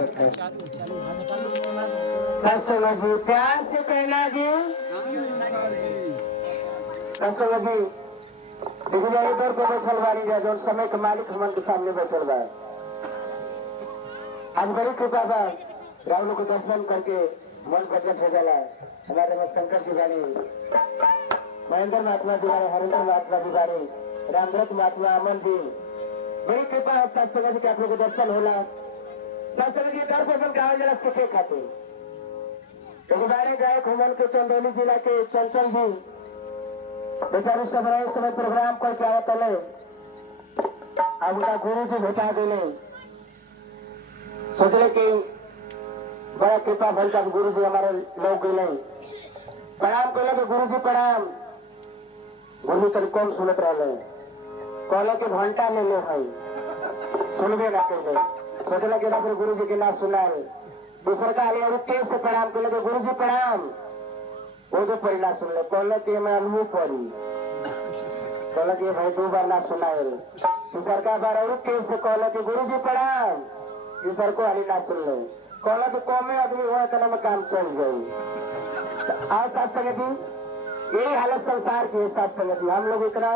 स्वागत है। सत्संग जी प्यार से कहना जी, सत्संग जी देखिए जाए इधर को बैठल वाली जाए जो समय के मालिक हमन के सामने बैठल बा। आज बड़ी कृपा बा, राहुल को दर्शन करके मन प्रकट हो जाला। हमारे शंकर जी बानी, महेंद्र महात्मा दुआरे, हरेंद्र महात्मा दुआरे, रामव्रत महात्मा अमन जी, बड़ी कृपा है सत्संग जी के आप लोग को दर्शन होला। सत्संग जी दर पर गाँव जरा सीखे खाते बारे गायक हमन के चंदौली जिला के चंचल जी बेचारे समय प्रोग्राम करके आया पहले अब उनका गुरु जी भेटा दिले, सोचले कि बड़ा कृपा भल का गुरु जी हमारे लोग गए प्रणाम कहले कि गुरु जी प्रणाम। गुरु तरी कम सुनत रहे, कहले कि घंटा ले ले भाई सुनबे ना कर, सोचला कि फिर गुरु जी के ना सुनाए। दूसर का आलिया तेज से प्रणाम कहले कि गुरु जी प्रणाम, वो जो पढ़ी ना सुन ले, कहले कि मैं अलमू पढ़ी, कहले कि भाई 2 बार ना सुनाए। तीसर का बार और तेज से कहले कि गुरु जी प्रणाम, तीसर को आली ना सुन ले, कहले कि कौमे आदमी हुआ कहना में काम चल जाये। आज साथ संगति यही हालत संसार की है। साथ संगति हम लोग इतना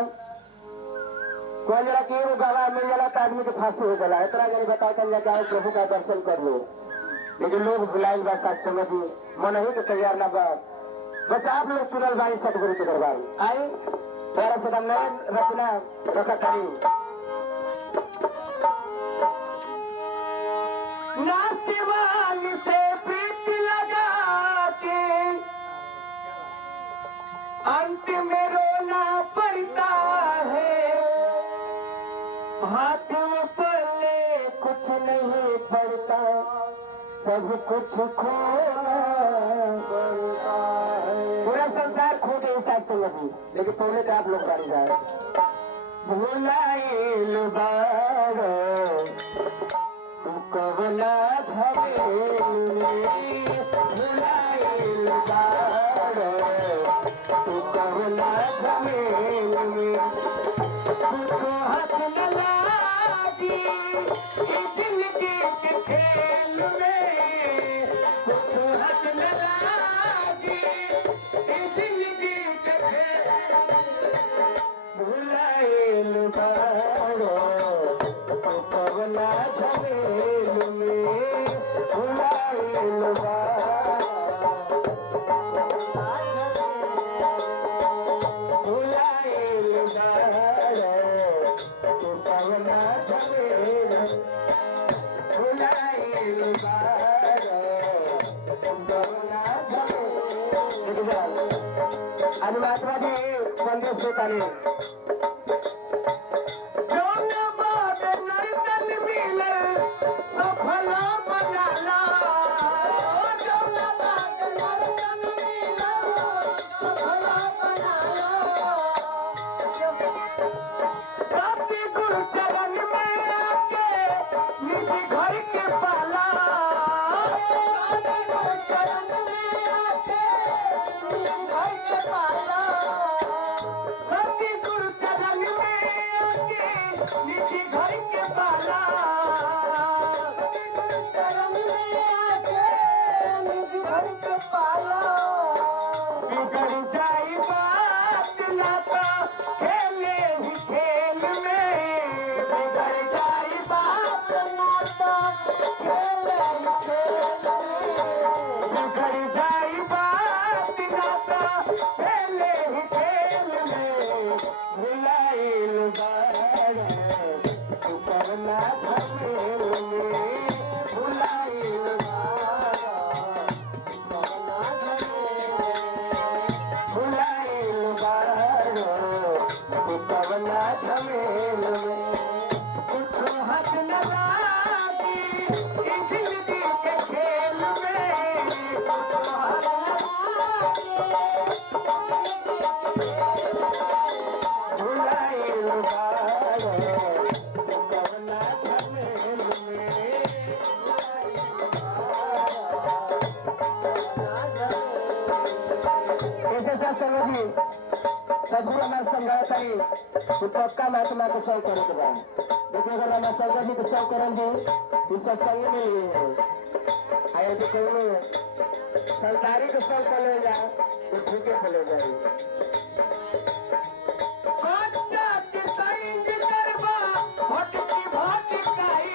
कोई जरा कि वो गवाह मिल जाला तो आदमी के फांसी हो जाला, इतना जरा बता कर जाके आओ प्रभु का दर्शन कर लो, लेकिन लोग भुलाइल बा। साथ संगति मन ही तो तैयार ना बा, बस आप लोग चुनल बाई सतगुरु के दरबार आए प्यारा से हम नए रचना रखा करी। नासिवान से प्रीत लगा के अंत में रोना पड़ता है, हाथ में पल्ले कुछ नहीं पड़ता, सब कुछ खोना पड़ता है। पूरा संसार खो के हिसाब से लगी, लेकिन पहले तो आप लोग गाड़ी जाए भुलाइल बारो तू कवना झमेल, भुलाइल बारो तू कवना झमेल में, कुछो हाथ न लागी इस जिंदगी के खेल में, कुछो हाथ न लागी इस जिंदगी के खेल, भुलाइल बारो तू कवना झमेल में, भुलाइल बारो भुलाइल बारो तू कवना झमेल, भुलाइल बारो तू कवना झमेल। आज महात्मा जी संदेश देता है, सदगुरु हमारे समझाता है कि पक्का महात्मा को सही करे के बाद एक अगर मैं शंकर जी के सब करन जी इस सत्संग में लिए हैं आए तो कहने संसारी के सब कर ले जा तो भूखे चले जाए बच्चा के साइंज करवा भटकी भटकाई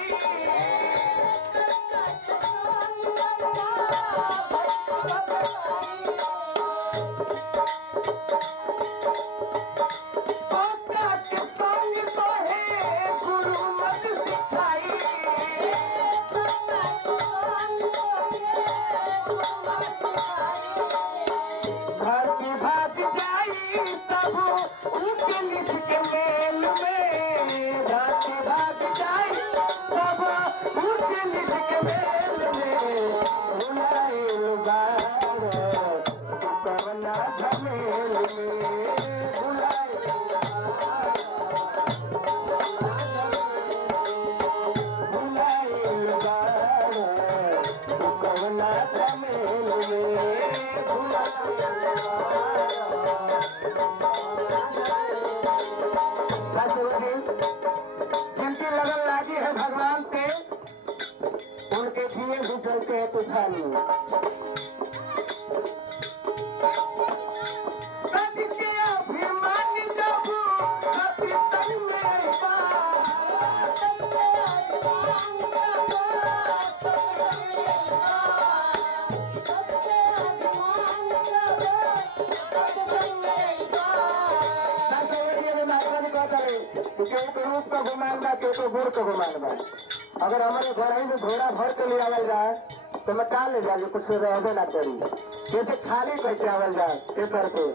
जिनकी लगन लागी है भगवान से उनके दिए भी चलते हैं तूफानी रूप का गुमान बा के गुड़ का गुमान बा अगर हमारे घर ही में घोड़ा भर के ले आवल जाए तो मैं का ले जाए कुछ रहबे ना करी जैसे खाली कैसे आवल जाए पेपर पे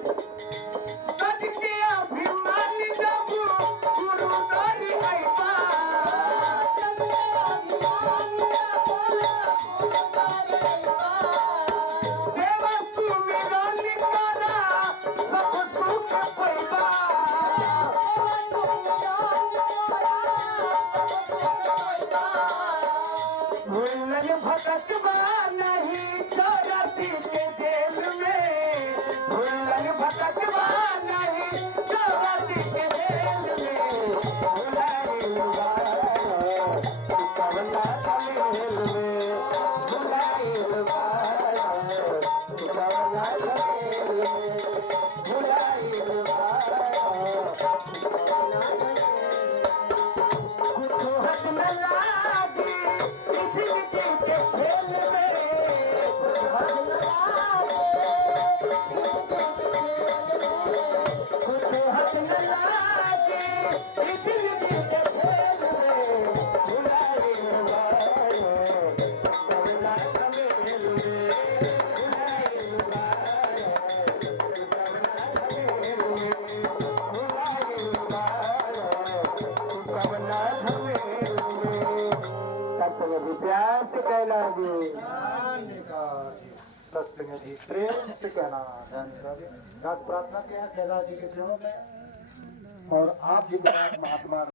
भटकवा नहीं 84 के जेल में भूलन भटकवा नहीं 84 के जेल में भुलाइलवा कवना झमेल में भुलाइलवा कवना झमेल में भुलाइलवा कुछ हद न लागी प्यार से कहना जी प्रेम से कहना प्रार्थना किया जी के चरणों में और आप जी महात्मा